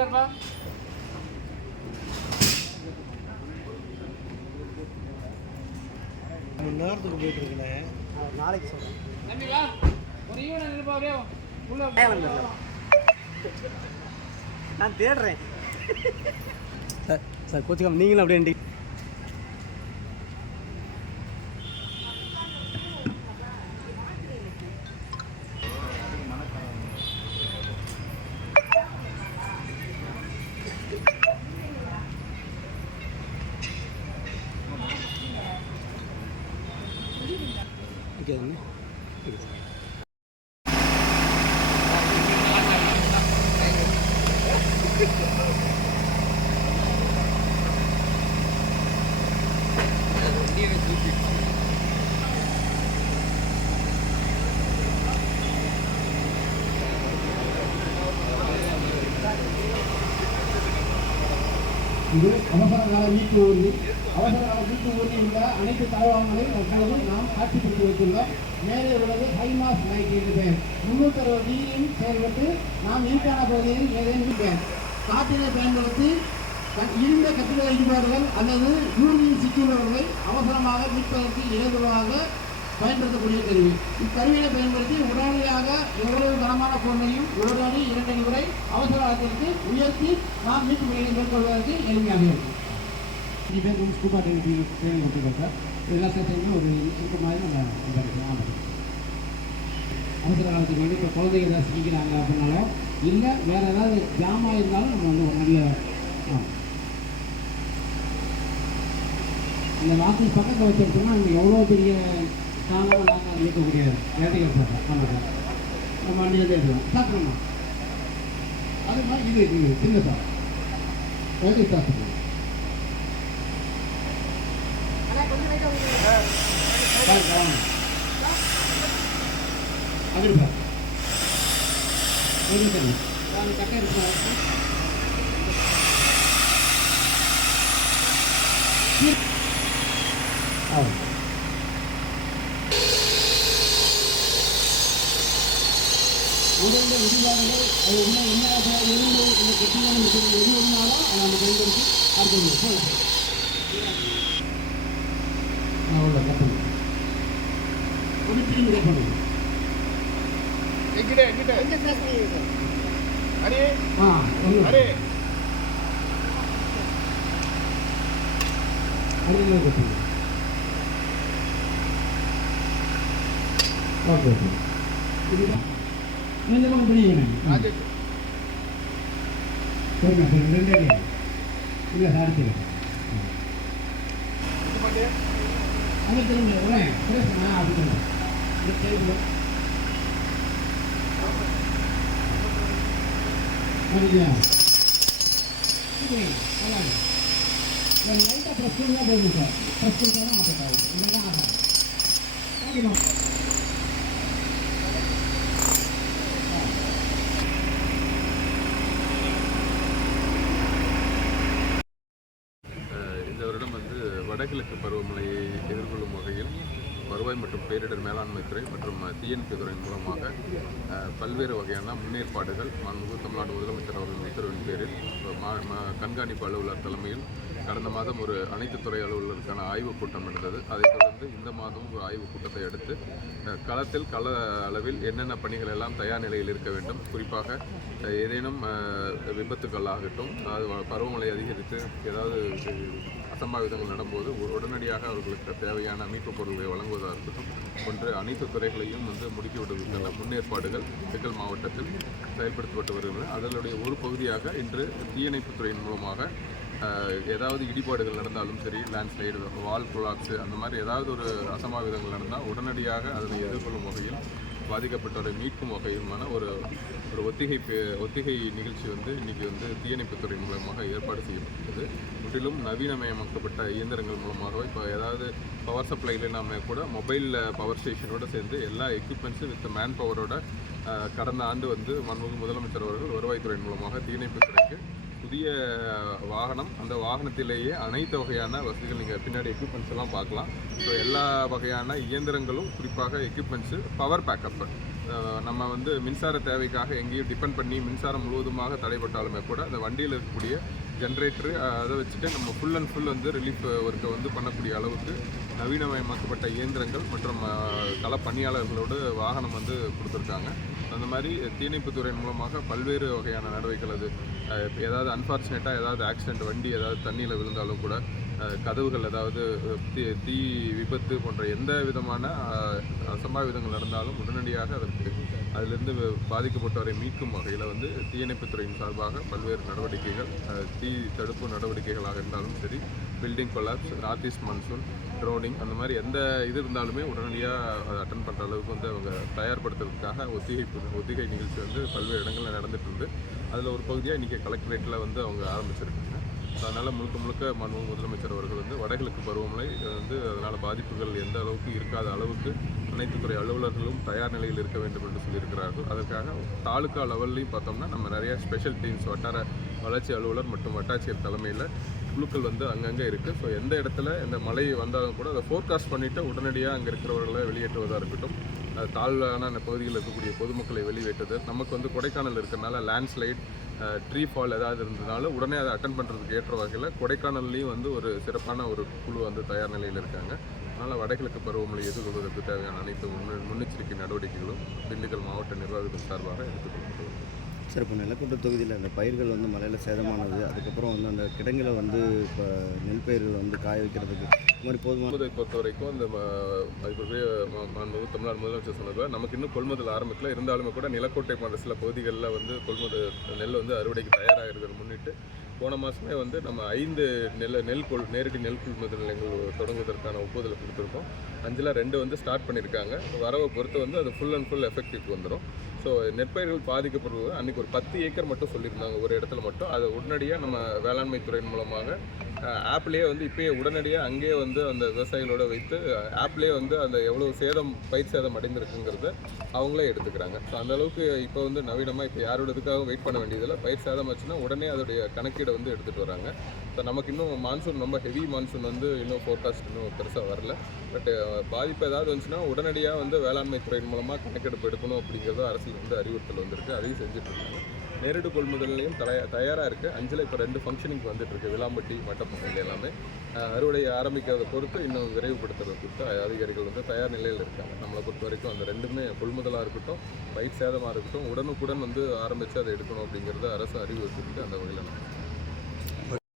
இருப்பா மணி நேரத்துக்கு போயிட்டு இருக்கேன் நாளைக்கு சொல்கிறேன் வா ஒரு ஈவன் இருப்பா அப்படியே. உள்ள நான் தேடுறேன். சார் சார் கோச்சுக்காம நீங்களும் அப்படியே ஓகே இது அவசர கால மீட்பு ஊர்தி அவசர கால மீட்பு ஊர்தியில் உள்ள அனைத்து தகவல்களை அப்போது நாம் காட்சிப்படுத்தி வைத்துள்ளோம் மேலே உள்ளது ஹைமாஸ் லைட் என்று பெயர். முன்னூற்றி அறுபது டிகிரியும் செயல்பட்டு நாம் இருக்கான பகுதியில் ஏதேனும் காற்றினை பயன்படுத்தி இருந்த கட்டிட இடிபாடுகள் அல்லது யூனியன் சிக்கியுள்ளவர்களை அவசரமாக மீட்பதற்கு இலகுவாக பயன்படுத்தக்கூடிய கருவி. இக்கருவியை பயன்படுத்தி உடனடியாக எவ்வளவு கனமான பொருளையும் ஒரு அடி இரண்டு அடி வரை அவசர காலத்திற்கு உயர்த்தி நாம் மீட்பு பணிகளை மேற்கொள்வதற்கு எளிமையாக இருக்கும். இது பேர் ஸ்கூபா ட்ரைனிங் ட்ரைனிங் கொடுத்துருக்கோம் சார் எல்லா ஸ்டேஷன்லையும் ஒரு இந்த மாதிரி நம்ம பண்ணிக்கலாம் அவசர காலத்துக்கு வந்து இப்போ குழந்தைங்க ஏதாவது சிரிக்கிறாங்க அப்படின்னாலும் இல்லை வேறு ஏதாவது ஜாமா இருந்தாலும் நம்ம வந்து ஒரு நல்ல ஆ. இந்த வாசல் பக்கத்தில் வச்சிருக்கோம்னா நம்ம எவ்வளோ பெரிய சாணம் நாங்கள் இயக்கக்கூடிய வேட்டைகள் சார். ஆமாம் சார். நம்ம வண்டியிலே எடுக்கலாம் சாப்பிடணுமா? அது மாதிரி இது இது சின்ன சார் வேட்டை சாப்பிடுவோம் சார் கவனம் அது சார் ஓகே சார் நான் கட்டை இருக்கேன் ஆமாம் உடல்ல இடிபாடுகள் அது என்ன என்ன ஆகாது, எலும்பு இந்த கெட்டியான இருக்கிறது எது இருந்தாலும் அதை நம்ம பயன்படுத்தி அடுத்தது அவ்வளோ கட்டணும் ஒரு எங்கிட்ட ஆ ஓகே ஓகே. இதுதான் இந்த பக்கம் ராஜேஷ். சரிங்க சரி ரெண்டு அடி. இல்லை சார் இது லைட்டாக ப்ரெஸ் பண்ணால் போதும் சார் ப்ரெஸ் பண்ணால் தான் ஆஃப் ஆகும் இல்லைன்னா இந்த வருடம் வந்து வடகிழக்கு பருவமழையை வருவாய் மற்றும் பேரிடர் மேலாண்மை துறை மற்றும் தீயணைப்பு துறையின் மூலமாக அஹ், பல்வேறு வகையான முன்னேற்பாடுகள் மாண்புமிகு தமிழ்நாடு முதலமைச்சர் அவர்களின் உத்தரவின் பேரில் மா- கண்காணிப்பு அலுவலர் தலைமையில் கடந்த மாதம் ஒரு அனைத்து துறை அலுவலருக்கான ஆய்வுக் கூட்டம் நடந்தது. அதைத் தொடர்ந்து இந்த மாதம் ஒரு ஆய்வுக் கூட்டத்தை எடுத்து களத்தில் கள அளவில் என்னென்ன பணிகள் எல்லாம் தயார் நிலையில் இருக்க வேண்டும். குறிப்பாக ஏதேனும் விபத்துக்கள் ஆகட்டும் அது பருவமழை அதிகரித்து ஏதாவது அசம்பாவிதங்கள் நடக்கும்போது உடனடியாக அவர்களுக்கு தேவையான மீட்புப் பொருள்களை வழங்குவதாக இருக்கட்டும் போன்று அனைத்து துறைகளையும் வந்து முடுக்கிவிடுவதற்கான முன்னேற்பாடுகள் திண்டுக்கல் மாவட்டத்தில் செயல்படுத்தப்பட்டு வருகின்றன. அதனுடைய ஒரு பகுதியாக இன்று தீயணைப்புத்துறையின் மூலமாக ஏதாவது இடிபாடுகள் நடந்தாலும் சரி லேண்ட்ஸ்லைடு வால் கொலாப்ஸ் அந்த மாதிரி ஏதாவது ஒரு அசம்பாவிதங்கள் நடந்தால் உடனடியாக அதனை எதிர்கொள்ளும் வகையில் பாதிக்கப்பட்டவரை மீட்கும் வகையுமான ஒரு ஒரு ஒத்திகை பே- ஒத்திகை நிகழ்ச்சி வந்து இன்றைக்கி வந்து தீயணைப்புத்துறை மூலமாக ஏற்பாடு செய்யப்பட்டது. முற்றிலும் நவீனமயமாக்கப்பட்ட இயந்திரங்கள் மூலமாக இப்போ ஏதாவது பவர் சப்ளை இல்லைனாமே கூட மொபைலில் பவர் ஸ்டேஷனோட சேர்ந்து எல்லா எக்யூப்மெண்ட்ஸும் வித் மேன் பவரோட கடந்த ஆண்டு வந்து மன்முக முதலமைச்சர் அவர்கள் வருவாய்த்துறையின் மூலமாக தீயணைப்புத்துறைக்கு புதிய வாகனம் அந்த வாகனத்திலேயே அனைத்து வகையான வசதிகள் நீங்கள் பின்னாடி எக்யூப்மெண்ட்ஸ் எல்லாம் பார்க்கலாம். ஸோ எல்லா வகையான இயந்திரங்களும் குறிப்பாக எக்யூப்மெண்ட்ஸு பவர் பேக்கப் நம்ம வந்து மின்சார தேவைக்காக எங்கேயும் டிபெண்ட் பண்ணி மின்சாரம் முழுவதுமாக தடைப்பட்டாலுமே கூட அந்த வண்டியில் இருக்கக்கூடிய ஜென்ரேட்டரு அதை வச்சுட்டு நம்ம ஃபுல் அண்ட் ஃபுல் வந்து ரிலீஃப் ஒர்க்கை வந்து பண்ணக்கூடிய அளவுக்கு நவீனமயமாக்கப்பட்ட இயந்திரங்கள் மற்றும் அஹ், கள பணியாளர்களோடு வாகனம் வந்து கொடுத்துருக்காங்க. அந்த மாதிரி தீயணைப்புத்துறையின் மூலமாக பல்வேறு வகையான நடவடிக்கைகள் அது இப்போ ஏதாவது அன்ஃபார்ச்சுனேட்டாக ஏதாவது ஆக்சிடென்ட் வண்டி ஏதாவது தண்ணியில் விழுந்தாலும் கூட கதவுகள் அதாவது தீ தீ விபத்து போன்ற எந்த விதமான அசம்பாவிதங்கள் நடந்தாலும் உடனடியாக அதற்கு அதிலிருந்து பாதிக்கப்பட்டவரை மீட்கும் வகையில் வந்து தீயணைப்புத்துறையின் சார்பாக பல்வேறு நடவடிக்கைகள் தீ தடுப்பு நடவடிக்கைகளாக இருந்தாலும் சரி building collapse north east drowning அந்த மாதிரி எந்த இது இருந்தாலுமே உடனடியாக அதை அட்டன் பண்ணுற அளவுக்கு வந்து அவங்க தயார்படுத்துறதுக்காக ஒத்திகை ஒத்திகை நிகழ்ச்சி வந்து பல்வேறு இடங்களில் நடந்துட்டு இருந்து அதில் ஒரு பகுதியாக இன்றைக்கி கலெக்டரேட்டில் வந்து அவங்க ஆரம்பிச்சிருக்காங்க. ஸோ அதனால் முழுக்க முழுக்க மனு முதலமைச்சர் அவர்கள் வந்து வடகிழக்கு பருவமழை இது வந்து அதனால் பாதிப்புகள் எந்த அளவுக்கு இருக்காத அளவுக்கு அனைத்து துறை அலுவலர்களும் தயார் நிலையில் இருக்க வேண்டும் என்று சொல்லியிருக்கிறார்கள். அதற்காக தாலுக்கா லெவல்லையும் பார்த்தோம்னா நம்ம நிறைய ஸ்பெஷல் டீம்ஸ் வட்டார வளர்ச்சி அலுவலர் மற்றும் வட்டாட்சியர் தலைமையில் குழுக்கள் வந்து அங்கங்கே இருக்குது ஸோ எந்த இடத்துல இந்த மழை வந்தாலும் கூட அதை ஃபோர்காஸ்ட் பண்ணிவிட்டு உடனடியாக அங்கே இருக்கிறவர்களை வெளியேற்றுவதாக இருக்கட்டும். அது தாழ்வான அந்த பகுதியில் இருக்கக்கூடிய பொதுமக்களை வெளியேற்றுது நமக்கு வந்து கொடைக்கானல் இருக்கிறனால லேண்ட்ஸ்லைட் ட்ரீ ஃபால் ஏதாவது இருந்ததுனால உடனே அதை அட்டன் பண்ணுறதுக்கு ஏற்ற வகையில் கொடைக்கானல்லையும் வந்து ஒரு சிறப்பான ஒரு குழு வந்து தயார் நிலையில் இருக்காங்க. அதனால் வடகிழக்கு பருவமழை எதிர்கொள்வதற்கு தேவையான அனைத்து முன்னெச்சரிக்கை நடவடிக்கைகளும் திண்டுக்கல் மாவட்ட நிர்வாகத்தின் சார்பாக எடுத்துக்கொள்ளப்பட்டுள்ளது சார் இப்போ நிலக்கோட்டை தொகுதியில் அந்த பயிர்கள் வந்து மழையில் சேதமானது. அதுக்கப்புறம் வந்து அந்த கிடங்கில் வந்து இப்போ நெல் பயிர்கள் வந்து காய வைக்கிறதுக்கு இந்த மாதிரி போதுமான பொறுத்த வரைக்கும் அந்த தமிழ்நாடு முதலமைச்சர் சொன்னதுல நமக்கு இன்னும் கொள்முதல் ஆரம்பிக்கல. இருந்தாலுமே கூட நிலக்கோட்டை போன்ற சில பகுதிகளில் வந்து கொள்முதல் நெல் வந்து அறுவடைக்கு தயாராக முன்னிட்டு போன மாதமே வந்து நம்ம ஐந்து நெல் நெல் கொள் நேரடி நெல் கொள்முதல் நிலையங்கள் தொடங்குவதற்கான ஒப்புதலை கொடுத்துருக்கோம். அஞ்சில் ரெண்டு வந்து ஸ்டார்ட் பண்ணியிருக்காங்க. வரவை பொறுத்து வந்து அது ஃபுல் அண்ட் ஃபுல் எஃபெக்டிவ் வந்துடும் ஸோ நெற்பயிர்கள் பாதிக்கப்படுவது அன்றைக்கி ஒரு பத்து ஏக்கர் மட்டும் சொல்லியிருந்தாங்க ஒரு இடத்துல மட்டும். அதை உடனடியாக நம்ம வேளாண்மை துறையின் மூலமாக ஆப்லேயே வந்து இப்போயே உடனடியாக அங்கேயே வந்து அந்த விவசாயிகளோட வைத்து ஆப்லேயே வந்து அந்த எவ்வளோ சேதம் பயிர் சேதம் அடைந்திருக்குங்கிறத அவங்களே எடுத்துக்கிறாங்க. ஸோ அந்தளவுக்கு இப்போ வந்து நவீனமாக இப்போ யாரோட இதுக்காக வெயிட் பண்ண வேண்டியதில்லை. பயிர் சேதம் ஆச்சுன்னா உடனே அதோடைய கணக்கீடை வந்து எடுத்துகிட்டு வராங்க. ஸோ நமக்கு இன்னும் மான்சூன் ரொம்ப ஹெவி மான்சூன் வந்து இன்னும் ஃபோர்காஸ்ட் இன்னும் பெருசாக வரல. பட் பாதிப்பு ஏதாவது வந்துச்சுன்னா உடனடியாக வந்து வேளாண்மை துறையின் மூலமாக கணக்கெடுப்பு எடுக்கணும் அப்படிங்கிறது அரசு வந்து அறிவுறுத்தல் வந்திருக்கு. அதையும் செஞ்சுட்டு இருக்காங்க. நேரடி கொள்முதல்லையும் தயா தயாராக இருக்குது அஞ்சில் இப்போ ரெண்டு ஃபங்க்ஷனிங் வந்துட்டுருக்கு. விளாம்பட்டி மட்டப்பகுதியில் எல்லாமே. அறுவடை ஆரம்பிக்கிறத பொறுத்து இன்னும் விரைவுபடுத்துறது பொறுத்து அதிகாரிகள் வந்து தயார் நிலையில் இருக்காங்க. நம்மளை பொறுத்த வரைக்கும் அந்த ரெண்டுமே கொள்முதலாக இருக்கட்டும் பயிர் சேதமாக இருக்கட்டும் உடனுக்குடன் வந்து ஆரம்பித்து அதை எடுக்கணும் அப்படிங்கிறது அரசு அறிவுறுத்திருக்கு அந்த வகையில். நம்ம